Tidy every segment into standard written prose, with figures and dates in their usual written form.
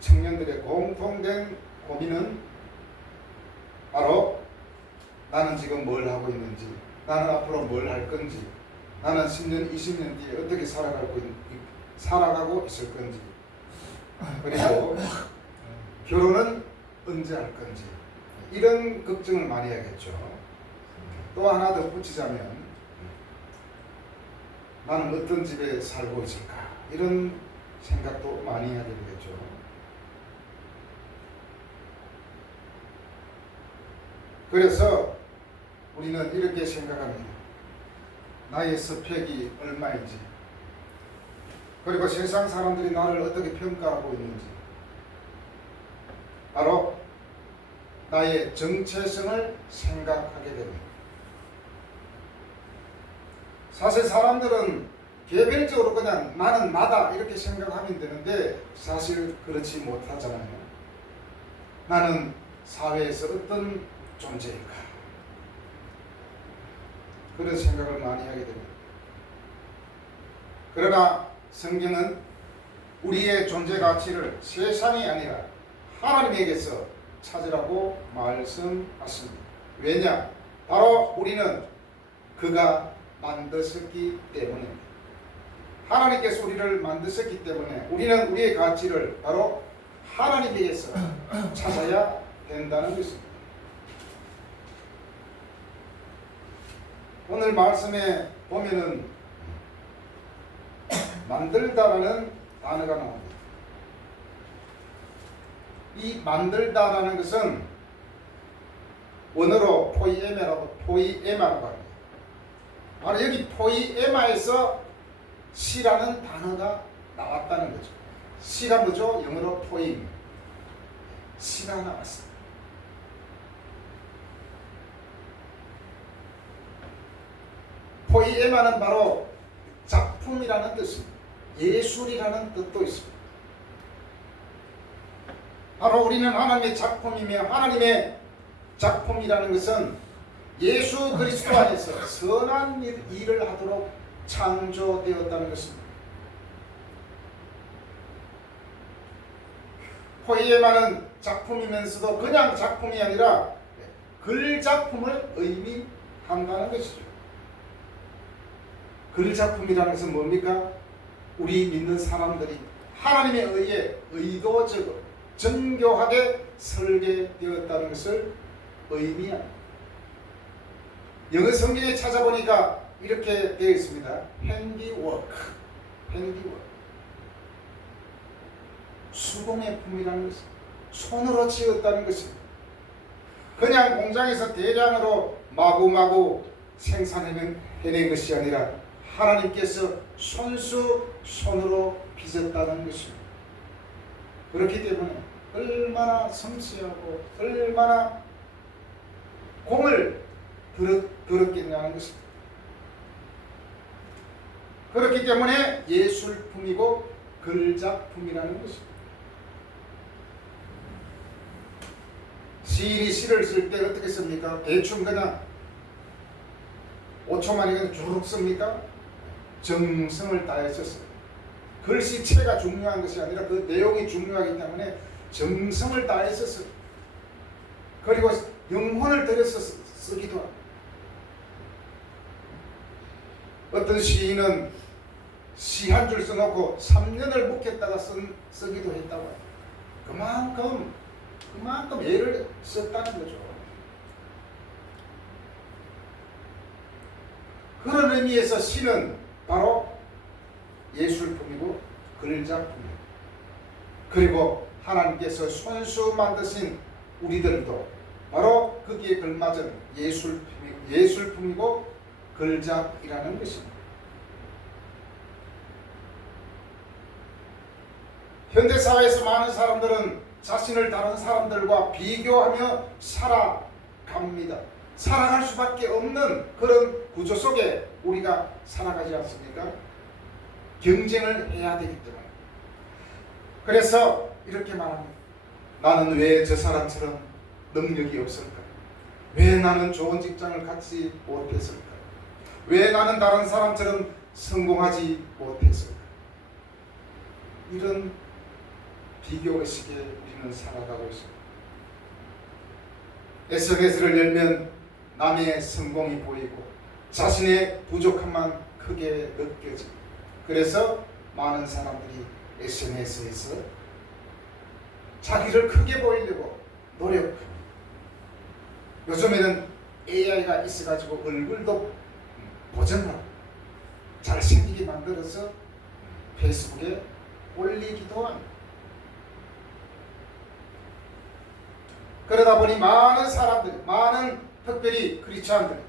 청년들의 공통된 고민은 바로 나는 지금 뭘 하고 있는지, 나는 앞으로 뭘 할 건지, 나는 10년, 20년 뒤에 어떻게 살아가고 있을 건지, 그리고 결혼은 언제 할 건지, 이런 걱정을 많이 하겠죠. 또 하나 더 붙이자면 나는 어떤 집에 살고 있을까, 이런 생각도 많이 하게 되겠죠. 그래서 우리는 이렇게 생각합니다. 나의 스펙이 얼마인지, 그리고 세상 사람들이 나를 어떻게 평가하고 있는지, 바로 나의 정체성을 생각하게 됩니다. 사실 사람들은 개별적으로 그냥 나는 나다 이렇게 생각하면 되는데 사실 그렇지 못하잖아요. 나는 사회에서 어떤 존재일까, 그런 생각을 많이 하게 됩니다. 그러나 성경은 우리의 존재 가치를 세상이 아니라 하나님에게서 찾으라고 말씀하십니다. 왜냐? 바로 우리는 그가 만드셨기 때문입니다. 하나님께서 우리를 만드셨기 때문에 우리는 우리의 가치를 바로 하나님에게서 찾아야 된다는 것입니다. 오늘 말씀에 보면은 만들다라는 단어가 나옵니다. 이 만들다라는 것은 원어로 포이에마라고 합니다. 바로 여기 포이에마에서 시라는 단어가 나왔다는 거죠. 시가 뭐죠? 영어로 포임, 시가 나왔습니다. 포이에마는 바로 작품이라는 뜻입니다. 예술이라는 뜻도 있습니다. 바로 우리는 하나님의 작품이며, 하나님의 작품이라는 것은 예수 그리스도 안에서 선한 일을 하도록 창조되었다는 것입니다. 포이에마는 작품이면서도 그냥 작품이 아니라 글작품을 의미한다는 것이죠. 글작품이라는 것은 뭡니까? 우리 믿는 사람들이 하나님에 의해 의도적으로 정교하게 설계되었다는 것을 의미합니다. 영어 성경에 찾아보니까 이렇게 되어 있습니다. handiwork. 수공의 품이라는 것입니다. 손으로 지었다는 것입니다. 그냥 공장에서 대량으로 마구마구 생산해낸 것이 아니라 하나님께서 손으로 빚었다는 것입니다. 그렇기 때문에 얼마나 섬세하고 얼마나 공을 들었겠냐는 것입니다. 그렇기 때문에 예술품이고 글작품이라는 것입니다. 시인이 시를 쓸 때 어떻게 씁니까? 대충 그냥 5초 만에 그냥 주룩 씁니까? 정성을 다해서 씁니다. 글씨체가 중요한 것이 아니라 그 내용이 중요하기 때문에 정성을 다해서 씁니다. 그리고 영혼을 들여서 쓰기도 합니다. 어떤 시인은 시 한 줄 써놓고 3년을 묵혔다가 쓰기도 했다고 해요. 그만큼 애를 썼다는 거죠. 그런 의미에서 시는 바로 예술품이고 글작품이에요. 그리고 하나님께서 손수 만드신 우리들도 바로 거기에 걸맞은 예술품이고 글작이라는 것입니다. 현대사회에서 많은 사람들은 자신을 다른 사람들과 비교하며 살아갑니다. 살아갈 수밖에 없는 그런 구조 속에 우리가 살아가지 않습니까? 경쟁을 해야 되기 때문에. 그래서 이렇게 말합니다. 나는 왜 저 사람처럼 능력이 없을까? 왜 나는 좋은 직장을 갖지 못했을까? 왜 나는 다른 사람처럼 성공하지 못했을까? 이런 비교의식에 우리는 살아가고 있습니다. SNS를 열면 남의 성공이 보이고 자신의 부족함만 크게 느껴지고, 그래서 많은 사람들이 SNS에서 자기를 크게 보이려고 노력합니다. 요즘에는 AI가 있어가지고 얼굴도 보정하고 잘생기게 만들어서 페이스북에 올리기도 합니다. 그러다 보니 많은 사람들, 많은 특별히 크리스찬들,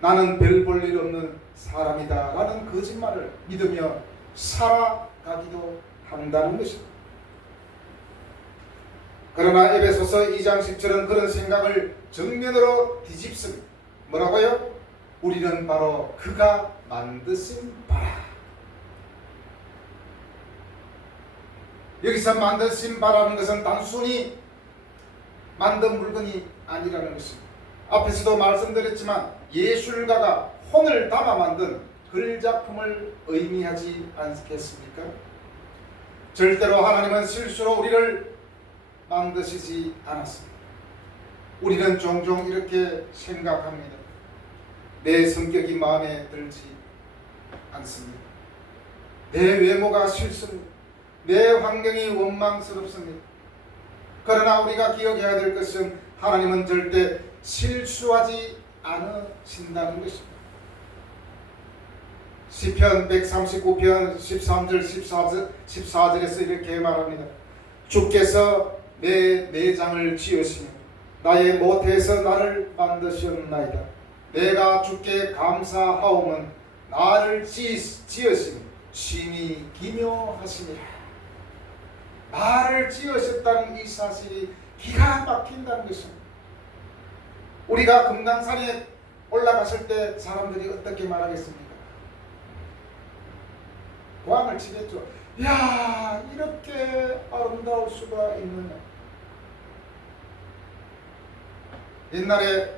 나는 별 볼 일 없는 사람이다 라는 거짓말을 믿으며 살아가기도 한다는 것입니다. 그러나 에베소서 2장 10절은 그런 생각을 정면으로 뒤집습니다. 뭐라고요? 우리는 바로 그가 만드신 바라. 여기서 만드신 바라는 것은 단순히 만든 물건이 아니라는 것입니다. 앞에서도 말씀드렸지만 예술가가 혼을 담아 만든 글작품을 의미하지 않겠습니까? 절대로 하나님은 실수로 우리를 만드시지 않았습니다. 우리는 종종 이렇게 생각합니다. 내 성격이 마음에 들지 않습니다. 내 외모가 싫습니다. 내 환경이 원망스럽습니다. 그러나 우리가 기억해야 될 것은 하나님은 절대 실수하지 않으신다는 것입니다. 시편 139편 13절 14절에서 이렇게 말합니다. 주께서 내 내장을 지으시며 나의 모태에서 나를 만드셨나이다. 내가 주께 감사하오면 나를 지으시니 심히 기묘하시니라. 나를 지으셨다는 이 사실이 기가 막힌다는 것입니다. 우리가 금강산에 올라갔을 때 사람들이 어떻게 말하겠습니까? 고함을 치겠죠. 야, 이렇게 아름다울 수가 있느냐. 옛날에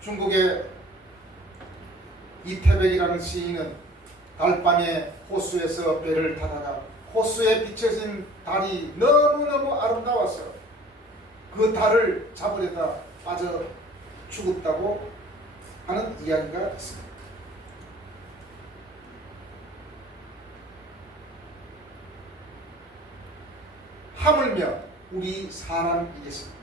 중국의 이태백이라는 시인은 달밤에 호수에서 배를 타다가 호수에 비춰진 달이 너무너무 아름다워서 그 달을 잡으려다 빠져 죽었다고 하는 이야기가 있습니다. 하물며 우리 사람이겠습니다.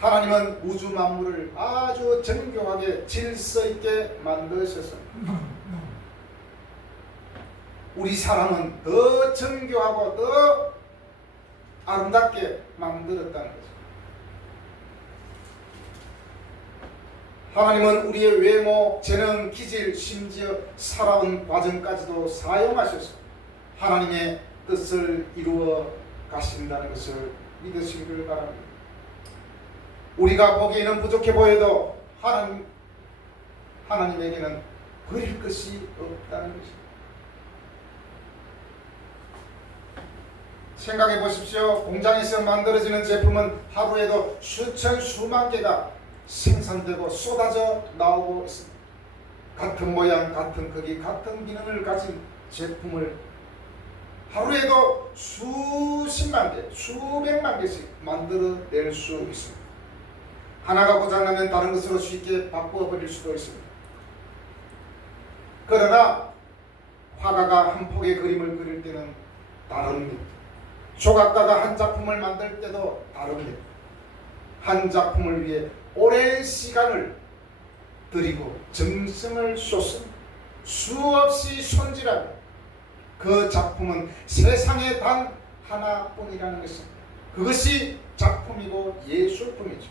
하나님은 우주 만물을 아주 정교하게 질서 있게 만드셔서 우리 사람은 더 정교하고 더 아름답게 만들었다는 거죠. 하나님은 우리의 외모, 재능, 기질, 심지어 살아온 과정까지도 사용하셔서 하나님의 뜻을 이루어 가신다는 것을 믿으시기를 바랍니다. 우리가 보기에는 부족해 보여도 하나님에게는 버릴 것이 없다는 것입니다. 생각해 보십시오. 공장에서 만들어지는 제품은 하루에도 수천 수만 개가 생산되고 쏟아져 나오고 있습니다. 같은 모양, 같은 크기, 같은 기능을 가진 제품을 하루에도 수십만 개, 수백만 개씩 만들어낼 수 있습니다. 하나가 고장나면 다른 것으로 쉽게 바꿔버릴 수도 있습니다. 그러나 화가가 한 폭의 그림을 그릴 때는 다릅니다. 조각가가 한 작품을 만들 때도 다릅니다. 한 작품을 위해 오랜 시간을 들이고 정성을 쏟습니다. 수없이 손질하고 그 작품은 세상에 단 하나뿐이라는 것입니다. 그것이 작품이고 예술품이죠.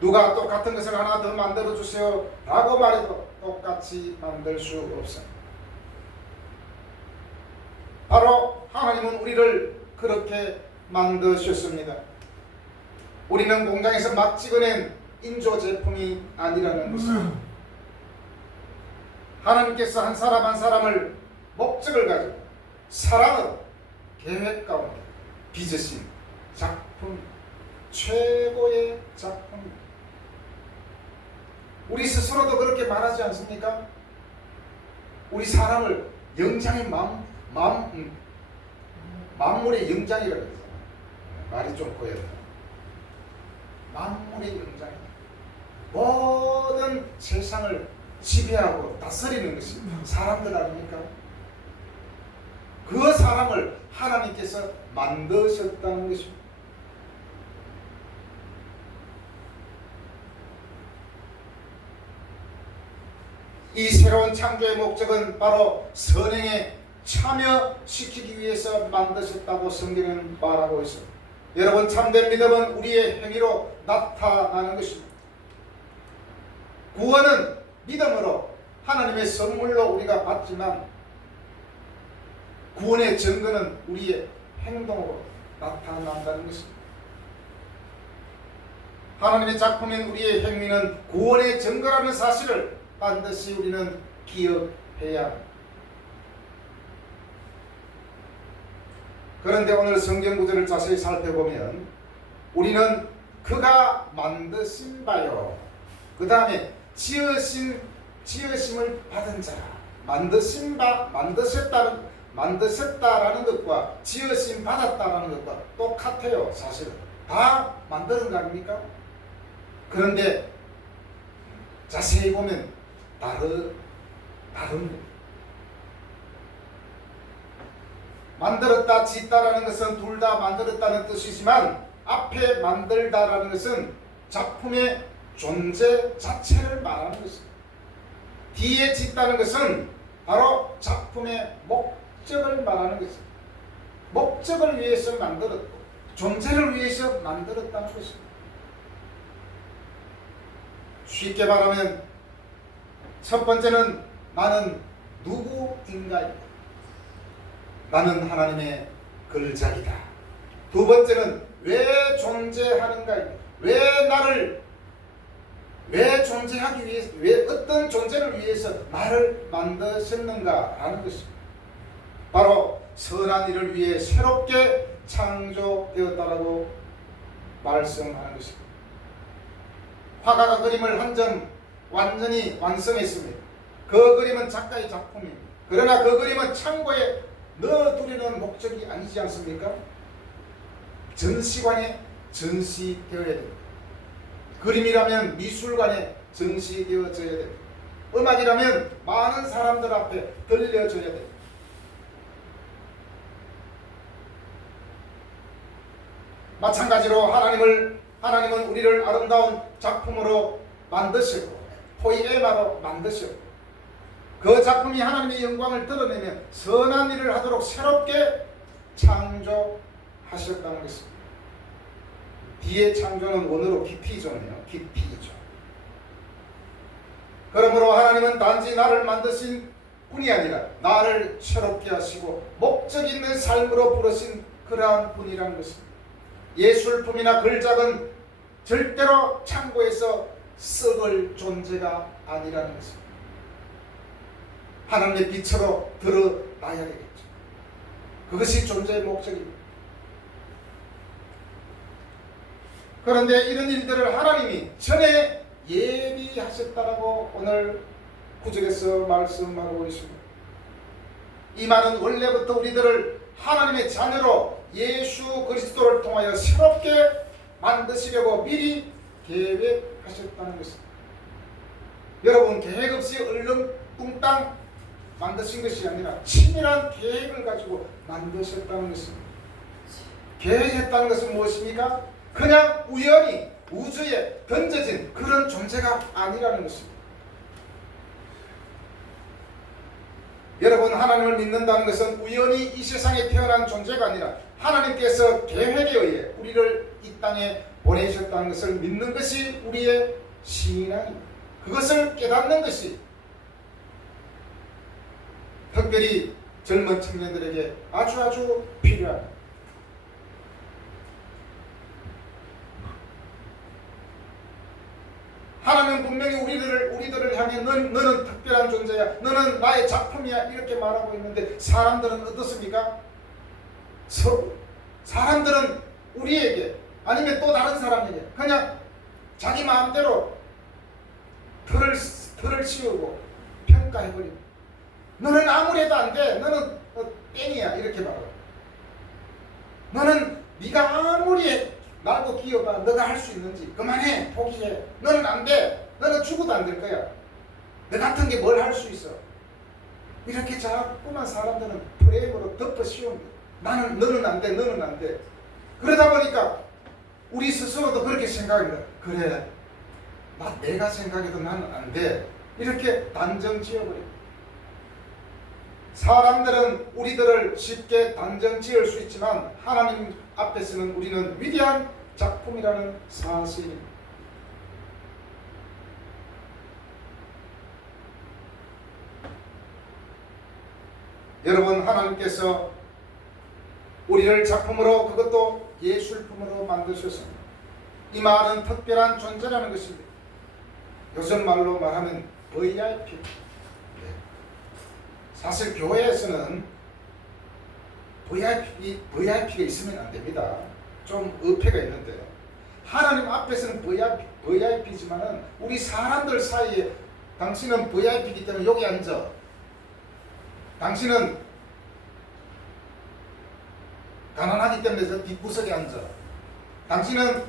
누가 똑같은 것을 하나 더 만들어 주세요 라고 말해도 똑같이 만들 수 없습니다. 바로 하나님은 우리를 그렇게 만드셨습니다. 우리는 공장에서 막 찍어낸 인조 제품이 아니라는 것입니다. 하나님께서 한 사람 한 사람을 목적을 가지고 사랑으로 계획 가운데 빚으신 작품, 최고의 작품입니다. 우리 스스로도 그렇게 말하지 않습니까? 우리 사람을 영장의 만물의 영장이라고 했잖아요. 말이 좀 고였다. 만물의 영장이다. 모든 세상을 지배하고 다스리는 것이 사람들 아닙니까? 그 사람을 하나님께서 만드셨다는 것입니다. 이 새로운 창조의 목적은 바로 선행에 참여시키기 위해서 만드셨다고 성경은 말하고 있습니다. 여러분, 참된 믿음은 우리의 행위로 나타나는 것입니다. 구원은 믿음으로 하나님의 선물로 우리가 받지만 구원의 증거는 우리의 행동으로 나타난다는 것입니다. 하나님의 작품인 우리의 행위는 구원의 증거라는 사실을 반드시 우리는 기억해야 합니다. 그런데 오늘 성경 구절을 자세히 살펴보면 우리는 그가 만드신 바요, 그 다음에 지으심을 받은 자라. 만드신 바, 만드셨다라는 것과 지으심 받았다라는 것과 똑같아요. 사실은 다 만드는 거 아닙니까? 그런데 자세히 보면 다른 만들었다 짓다라는 것은 둘 다 만들었다는 뜻이지만 앞에 만들다라는 것은 작품의 존재 자체를 말하는 것입니다. 뒤에 짓다는 것은 바로 작품의 목적을 말하는 것입니다. 목적을 위해서 만들었고 존재를 위해서 만들었다는 것입니다. 쉽게 말하면 첫 번째는 나는 누구인가입니다. 나는 하나님의 걸작이다. 두 번째는 왜 존재하는가입니다. 왜 존재하기 위해서, 왜 어떤 존재를 위해서 나를 만드셨는가라는 것입니다. 바로 선한 일을 위해 새롭게 창조되었다라고 말씀하는 것입니다. 화가가 그림을 한 점 완전히 완성했습니다. 그 그림은 작가의 작품입니다. 그러나 그 그림은 창고에 넣어두려는 목적이 아니지 않습니까? 전시관에 전시되어야 됩니다. 그림이라면 미술관에 전시되어져야 됩니다. 음악이라면 많은 사람들 앞에 들려줘야 됩니다. 마찬가지로 하나님은 우리를 아름다운 작품으로 만드시고 포이에마로 만드시고 그 작품이 하나님의 영광을 드러내며 선한 일을 하도록 새롭게 창조하셨다는 것입니다. 뒤에 창조는 원어로 기피조네요. 기피조. 그러므로 하나님은 단지 나를 만드신 분이 아니라 나를 새롭게 하시고 목적 있는 삶으로 부르신 그러한 분이라는 것입니다. 예술품이나 글작은 절대로 창고에서 썩을 존재가 아니라는 것입니다. 하나님의 빛으로 드러나야 되겠죠. 그것이 존재의 목적입니다. 그런데 이런 일들을 하나님이 전에 예비하셨다라고 오늘 구절에서 말씀하고 있습니다. 이 말은 원래부터 우리들을 하나님의 자녀로 예수 그리스도를 통하여 새롭게 만드시려고 미리 계획하셨다는 것입니다. 여러분, 계획 없이 얼렁뚱땅 만드신 것이 아니라 치밀한 계획을 가지고 만드셨다는 것입니다. 계획했다는 것은 무엇입니까? 그냥 우연히 우주에 던져진 그런 존재가 아니라는 것입니다. 여러분, 하나님을 믿는다는 것은 우연히 이 세상에 태어난 존재가 아니라 하나님께서 계획에 의해 우리를 이 땅에 보내셨다는 것을 믿는 것이 우리의 신앙입니다. 그것을 깨닫는 것이 특별히 젊은 청년들에게 아주 필요합니다. 하나님은 분명히 우리들을 향해 너는 특별한 존재야, 너는 나의 작품이야 이렇게 말하고 있는데 사람들은 어떻습니까? 사람들은 우리에게 아니면 또 다른 사람에게 그냥 자기 마음대로 틀을 씌우고 평가해버립니다. 너는 아무리 해도 안 돼, 너는 땡이야 이렇게 말하고. 너는 네가 아무리 날고 기어봐 너가 할 수 있는지 그만해 포기해. 너는 안 돼. 너는 죽어도 안 될 거야. 너 같은 게 뭘 할 수 있어. 이렇게 자꾸만 사람들은 프레임으로 덮어 씌운 거야. 너는 안 돼. 너는 안 돼. 그러다 보니까 우리 스스로도 그렇게 생각합니다. 그래 내가 생각해도 나는 안 돼. 이렇게 단정 지어버려요. 사람들은 우리들을 쉽게 단정 지을 수 있지만 하나님 앞에서는 우리는 위대한 작품이라는 사실입니다. 여러분, 하나님께서 우리를 작품으로 그것도 예술품으로 만드셨습니다. 이 말은 특별한 존재라는 것입니다. 요즘 말로 말하면 VIP. 사실 교회에서는 VIP가 있으면 안 됩니다. 좀 의패가 있는데요. 하나님 앞에서는 VIP지만은 우리 사람들 사이에 당신은 VIP이기 때문에 여기 앉아. 당신은 가난하기 때문에 저 뒷구석에 앉아. 당신은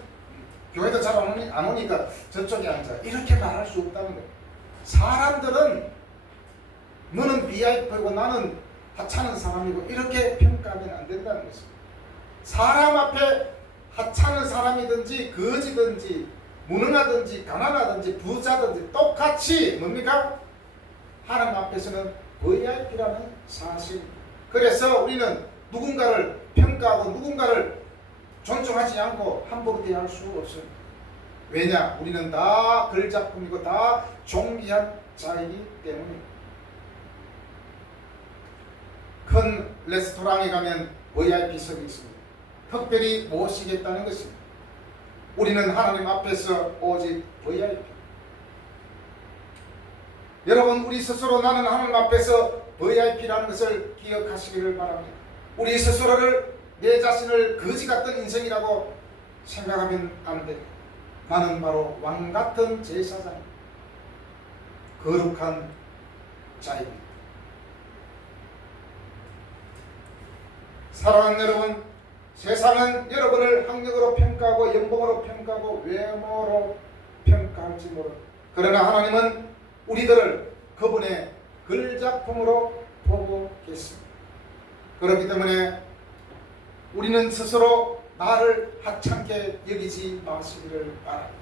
교회도 잘 안 오니까 저쪽에 앉아. 이렇게 말할 수 없다는 거예요. 사람들은 너는 VIP이고 나는 하찮은 사람이고 이렇게 평가하면 안 된다는 것입니다. 사람 앞에 하찮은 사람이든지 거지든지 무능하든지 가난하든지 부자든지 똑같이 뭡니까? 하나님 앞에서는 VIP라는 사실. 그래서 우리는 누군가를 평가하고 누군가를 존중하지 않고 함부로 대할 수 없습니다. 왜냐? 우리는 다 걸작품이고 다 존귀한 자이기 때문입니다. 큰 레스토랑에 가면 VIP석이 있습니다. 특별히 모시겠다는 것입니다. 우리는 하나님 앞에서 오직 VIP. 여러분, 우리 스스로 나는 하나님 앞에서 VIP라는 것을 기억하시기를 바랍니다. 우리 스스로를 내 자신을 거지 같은 인생이라고 생각하면 안 됩니다. 나는 바로 왕같은 제사장, 거룩한 자입니다. 사랑하는 여러분, 세상은 여러분을 학력으로 평가하고 연봉으로 평가하고 외모로 평가할지 모릅니다. 그러나 하나님은 우리들을 그분의 걸작품으로 보고 계십니다. 그렇기 때문에 우리는 스스로 나를 하찮게 여기지 마시기를 바랍니다.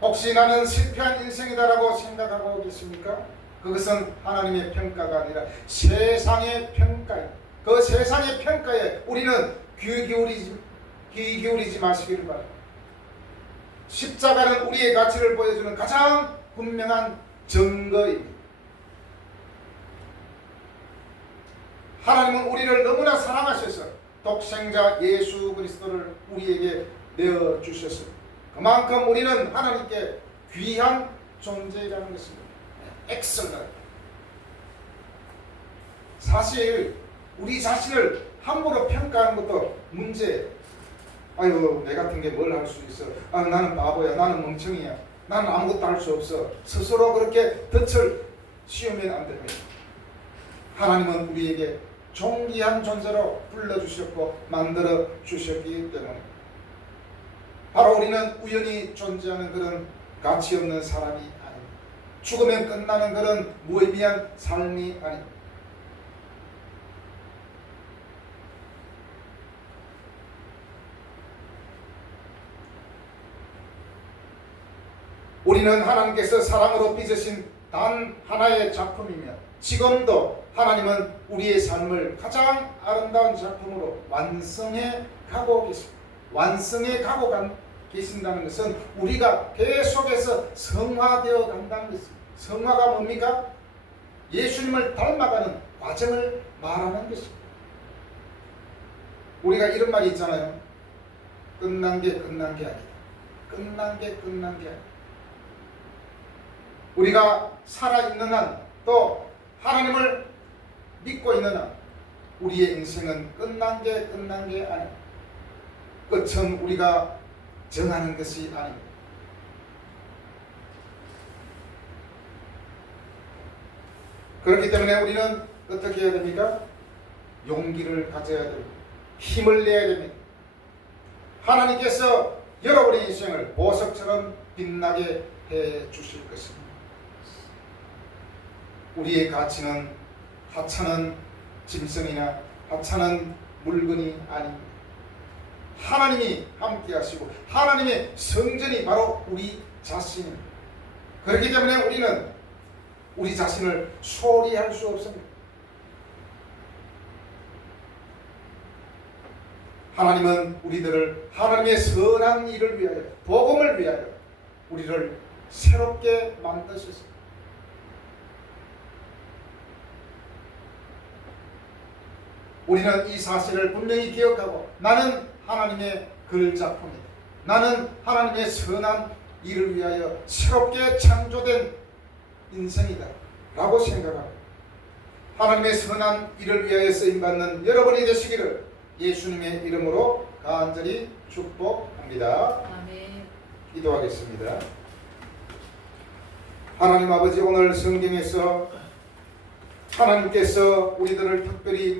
혹시 나는 실패한 인생이다라고 생각하고 계십니까? 그것은 하나님의 평가가 아니라 세상의 평가입니다. 그 세상의 평가에 우리는 귀 기울이지 마시기를 바랍니다. 십자가는 우리의 가치를 보여주는 가장 분명한 증거입니다. 하나님은 우리를 너무나 사랑하셔서 독생자 예수 그리스도를 우리에게 내어주셨습니다. 그만큼 우리는 하나님께 귀한 존재라는 것입니다. 엑셀런트. 사실 우리 자신을 함부로 평가하는 것도 문제예요. 아유, 내 같은 게 뭘 할 수 있어. 나는 바보야. 나는 멍청이야. 나는 아무것도 할 수 없어. 스스로 그렇게 덫을 씌우면 안 됩니다. 하나님은 우리에게 존귀한 존재로 불러주셨고 만들어 주셨기 때문에 바로 우리는 우연히 존재하는 그런 가치 없는 사람이 아닙니다. 죽으면 끝나는 그런 무의미한 삶이 아닙니다. 우리는 하나님께서 사랑으로 빚으신 단 하나의 작품이며 지금도 하나님은 우리의 삶을 가장 아름다운 작품으로 완성해 가고 계십니다. 완성해 가고 계신다는 것은 우리가 계속해서 성화되어 간다는 것입니다. 성화가 뭡니까? 예수님을 닮아가는 과정을 말하는 것입니다. 우리가 이런 말이 있잖아요. 끝난 게 끝난 게 아니다. 끝난 게 끝난 게 아니다. 우리가 살아있는 한 또 하나님을 믿고 있는 한 우리의 인생은 끝난 게 끝난 게 아닙니다. 끝은 우리가 정하는 것이 아닙니다. 그렇기 때문에 우리는 어떻게 해야 됩니까? 용기를 가져야 되고 힘을 내야 됩니다. 하나님께서 여러분의 인생을 보석처럼 빛나게 해 주실 것입니다. 우리의 가치는 하찮은 짐승이나 하찮은 물건이 아닙니다. 하나님이 함께 하시고 하나님의 성전이 바로 우리 자신입니다. 그렇기 때문에 우리는 우리 자신을 소홀히 할 수 없습니다. 하나님은 우리들을 하나님의 선한 일을 위하여 복음을 위하여 우리를 새롭게 만드셨습니다. 우리는 이 사실을 분명히 기억하고 나는 하나님의 글작품이다. 나는 하나님의 선한 일을 위하여 새롭게 창조된 인생이다 라고 생각합니다. 하나님의 선한 일을 위하여 쓰임받는 여러분이 되시기를 예수님의 이름으로 간절히 축복합니다. 아멘. 기도하겠습니다. 하나님 아버지, 오늘 성경에서 하나님께서 우리들을 특별히